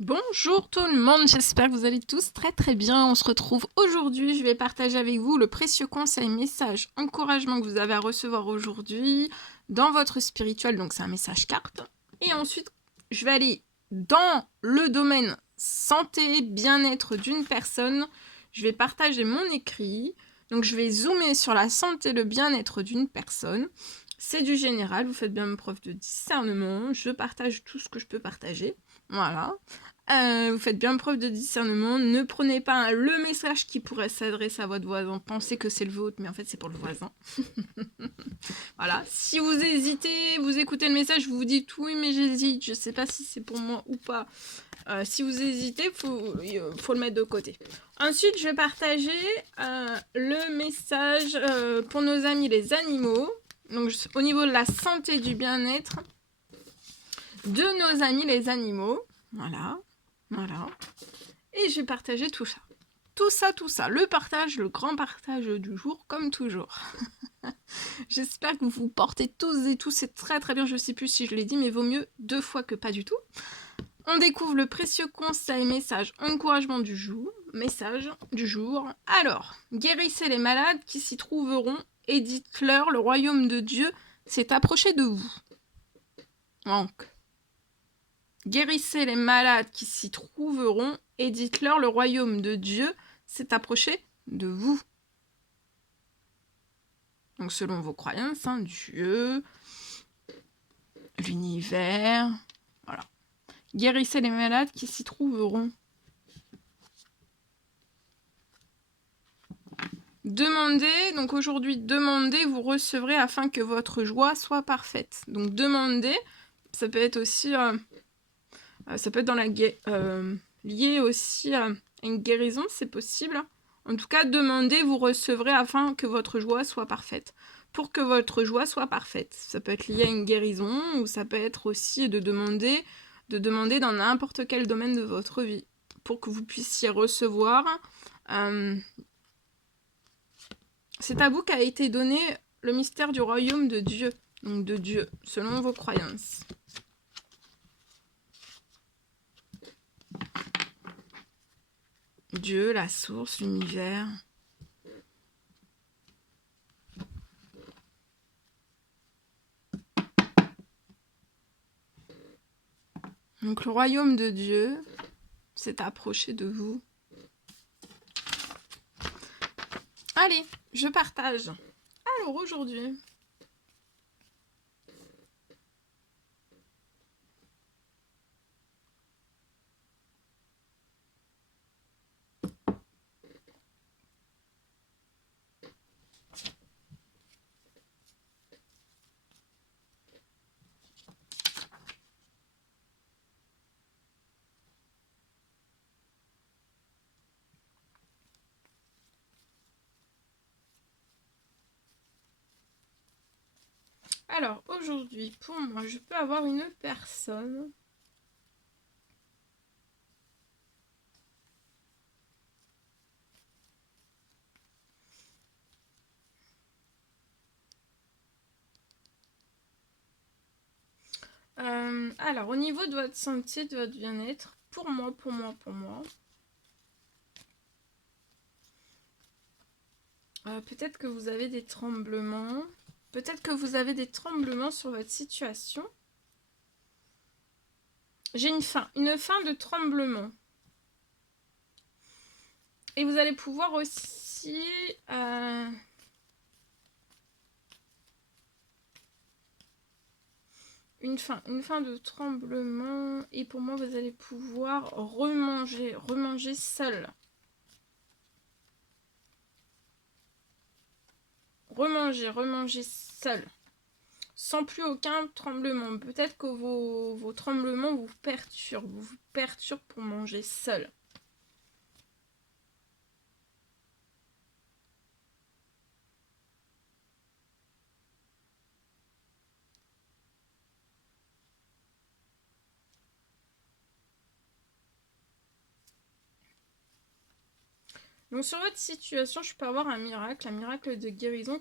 Bonjour tout le monde, j'espère que vous allez tous très bien. On se retrouve aujourd'hui, je vais partager avec vous le précieux conseil, message, encouragement que vous avez à recevoir aujourd'hui dans votre spirituel, donc c'est un message carte. Et ensuite, je vais aller dans le domaine santé, bien-être d'une personne. Je vais partager mon écrit, donc je vais zoomer sur la santé, le bien-être d'une personne. C'est du général, vous faites bien preuve de discernement, je partage tout ce que je peux partager. Voilà. Vous faites bien preuve de discernement. Ne prenez pas le message qui pourrait s'adresser à votre voisin. Pensez que c'est le vôtre, mais en fait, c'est pour le voisin. Voilà. Si vous hésitez, vous écoutez le message, vous vous dites oui, mais j'hésite, je sais pas si c'est pour moi ou pas. Si vous hésitez, faut le mettre de côté. Ensuite, je vais partager le message pour nos amis les animaux. Donc, au niveau de la santé du bien-être de nos amis les animaux. Voilà. Et je vais partager tout ça. Tout ça. Le partage, le grand partage du jour, comme toujours. J'espère que vous vous portez tous et tous, c'est très bien. Je sais plus si je l'ai dit, mais vaut mieux 2 fois que pas du tout. On découvre le précieux conseil, message, encouragement du jour. Message du jour. Alors, guérissez les malades qui s'y trouveront et dites-leur, le royaume de Dieu s'est approché de vous. Donc, guérissez les malades qui s'y trouveront et dites-leur, le royaume de Dieu s'est approché de vous. Donc selon vos croyances, Dieu, l'univers, voilà. Guérissez les malades qui s'y trouveront. Demandez, donc aujourd'hui, demandez, vous recevrez afin que votre joie soit parfaite. Donc demandez, ça peut être aussi, ça peut être dans la lié aussi à une guérison, c'est possible. En tout cas, demandez, vous recevrez afin que votre joie soit parfaite. Pour que votre joie soit parfaite. Ça peut être lié à une guérison, ou ça peut être aussi de demander dans n'importe quel domaine de votre vie. Pour que vous puissiez recevoir. C'est à vous qu'a été donné le mystère du royaume de Dieu. Donc de Dieu, selon vos croyances. Dieu, la source, l'univers. Donc le royaume de Dieu s'est approché de vous. Allez, je partage. Alors aujourd'hui, pour moi, je peux avoir une personne alors, au niveau de votre santé, de votre bien-être, pour moi, peut-être que vous avez des tremblements. Peut-être que vous avez des tremblements sur votre situation. J'ai une fin de tremblement. Et vous allez pouvoir aussi... une fin de tremblement. Et pour moi, vous allez pouvoir remanger seul. Remanger seul. Sans plus aucun tremblement. Peut-être que vos tremblements vous perturbent pour manger seul. Donc sur votre situation, je peux avoir un miracle de guérison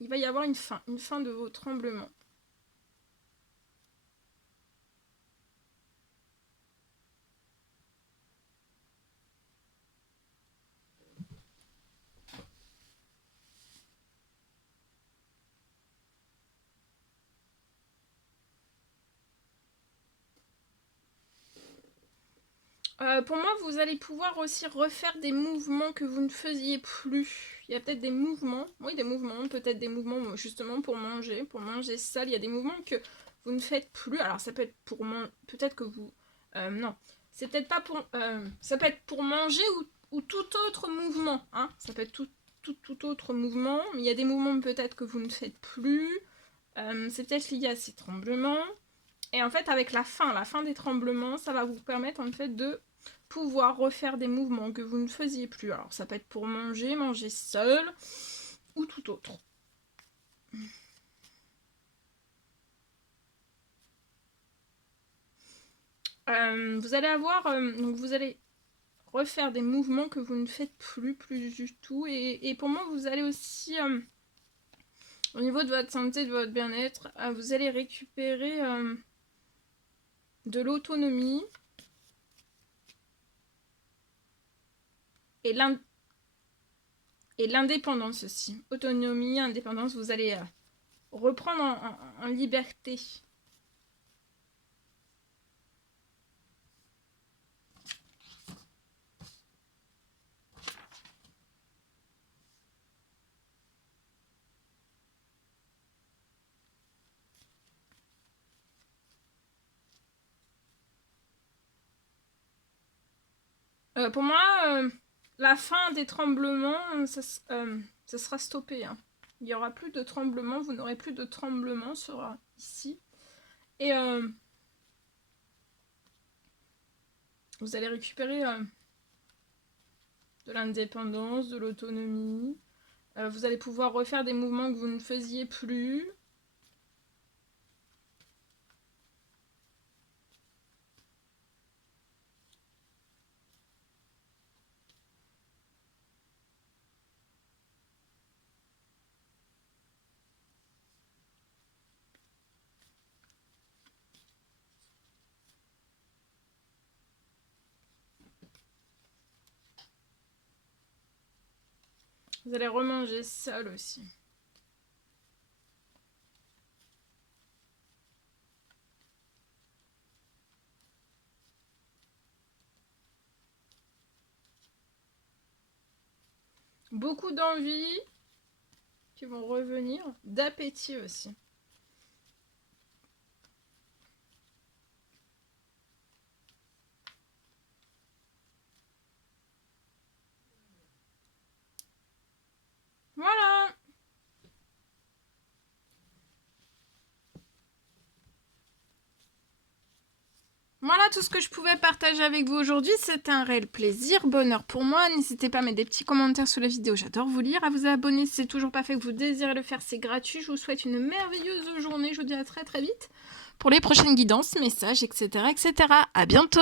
il va y avoir une fin de vos tremblements. Pour moi, vous allez pouvoir aussi refaire des mouvements que vous ne faisiez plus. Il y a peut-être des mouvements, oui, des mouvements, peut-être des mouvements justement pour manger seul. Il y a des mouvements que vous ne faites plus. Alors, ça peut être pour manger, peut-être que vous... non, c'est peut-être pas pour... ça peut être pour manger ou tout autre mouvement. Hein. Ça peut être tout autre mouvement. Mais il y a des mouvements peut-être que vous ne faites plus. C'est peut-être lié à ces tremblements. Et en fait, avec la fin des tremblements, ça va vous permettre en fait de pouvoir refaire des mouvements que vous ne faisiez plus. Alors, ça peut être pour manger seul, ou tout autre. Vous allez avoir... donc, vous allez refaire des mouvements que vous ne faites plus du tout. Et pour moi, vous allez aussi... au niveau de votre santé, de votre bien-être, vous allez récupérer de l'autonomie et l'indépendance aussi. Autonomie, indépendance, vous allez reprendre en liberté. Pour moi, la fin des tremblements, ça sera stoppé. Hein. Il n'y aura plus de tremblements, vous n'aurez plus de tremblements sur ici. Et vous allez récupérer de l'indépendance, de l'autonomie. Vous allez pouvoir refaire des mouvements que vous ne faisiez plus. Vous allez remanger seul aussi. Beaucoup d'envie qui vont revenir, d'appétit aussi. Voilà. Voilà tout ce que je pouvais partager avec vous aujourd'hui. C'était un réel plaisir, bonheur pour moi. N'hésitez pas à mettre des petits commentaires sous la vidéo. J'adore vous lire. À vous abonner si c'est toujours pas fait, que vous désirez le faire, c'est gratuit. Je vous souhaite une merveilleuse journée. Je vous dis à très vite pour les prochaines guidances, messages, etc. etc. À bientôt.